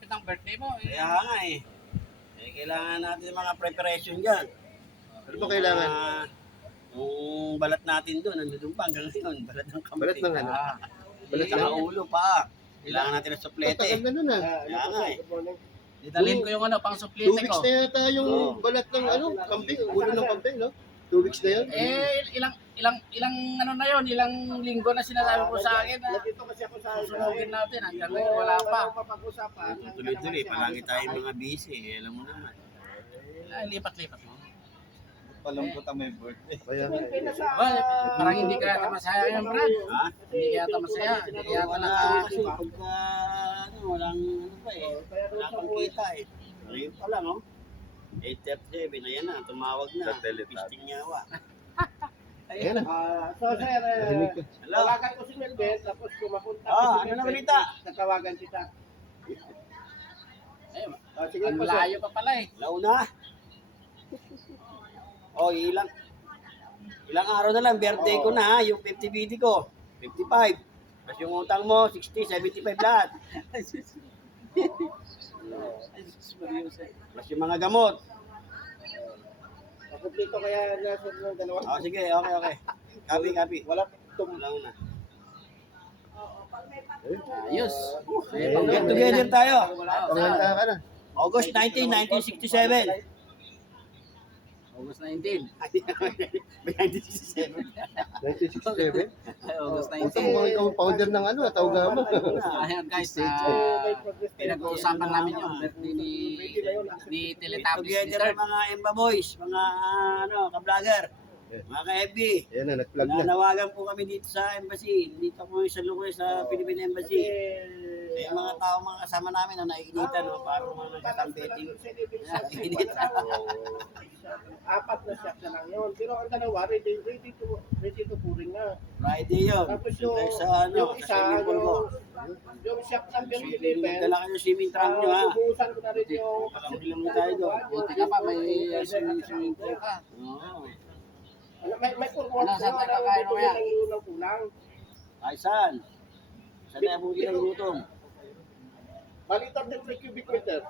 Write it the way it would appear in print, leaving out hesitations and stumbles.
malapit ang birthday mo. Kaya nga eh. Kailangan natin ng mga preparation dyan. Ano ba kailangan? Yung balat natin doon, nandun pa hanggang ngayon. Balat ng kambing. Balat ng ano? Balat ng ulo pa. Kailangan natin ng suplete. Tagal na nun ah. Kaya nga eh. Idalhin ko yung ano, pang 2 suplite weeks ko. na yata yung balat ng ano, kambing, ulo ng kambing, no? 2 weeks na yun. Ilang ano na yon, ilang linggo na sinasabi ko sa akin. Nandito kasi ako sa Susunugin natin, hanggang ngayon wala pa. Papag-usapan. Tuloy-tuloy, palagi tayong mga busy. Alam mo naman. Lipat-lipat mo. Palambot ang may birthday. Kaya nga. Well, parang hindi ka yata masaya yan, Brad. Ha? Hindi ka yata masaya. Hindi ka yata Wala kasi pagka, walang ano pa eh. Wala pang kita eh. Ngayon pa lang oh. 8:37, ayan na, tumawag na. Pisting nyawa. Ayan na. So sir, Narinig ko. Hello? tawagan ko si Melvin, tapos kumapunta Ah, ano na balita? Tatawagan kita. Sige Ang po sir. layo pa pala eh. Launa. Oh, ilang araw na lang, birthday ko na ha, yung 50 BD ko. 55. Tapos yung utang mo, 60, 75 lahat. Plus yung mga gamot. Kompleto kaya nasa ng dalawa. Oh, sige, okay. Copy. Wala Launa. Ayos. Get together tayo. Panganda ka na. August 19, 1967. August 19. 1967. 1967. August Ito 19. mo ikaw ang founder ng ano, tawga mo. Ayan guys, pinag-uusapan namin yung birthday ni Teletubbies ni Together Third. mga Emba Boys, mga ka-vlogger, mga ka-FB. Ayan na, nag-plug na. Nanawagan po kami dito sa embassy. Dito po sa Lukoy sa Philippine Embassy. Eh, mga tao, mga kasama namin na naiinitan, no? Parang mga nagkatambeting. Init. Apat na shot na lang yun. Pero ang dalawa, ready to pouring na. Friday yun. Tapos yung, Sa yung sa isa, swimming pool ko. yung shot ng Bill Deliver, Dala kayo swimming trunk nyo ha. bubuhusan ko na rin yung Pakamulang mo tayo doon. Buti ka pa, may swimming pool ka. Oo. may kurmon Ano, saan tayo kakain ko mamaya? ng kulang. Ay, saan? Saan tayo buti ng gutom? Balitan din sa cubic meter.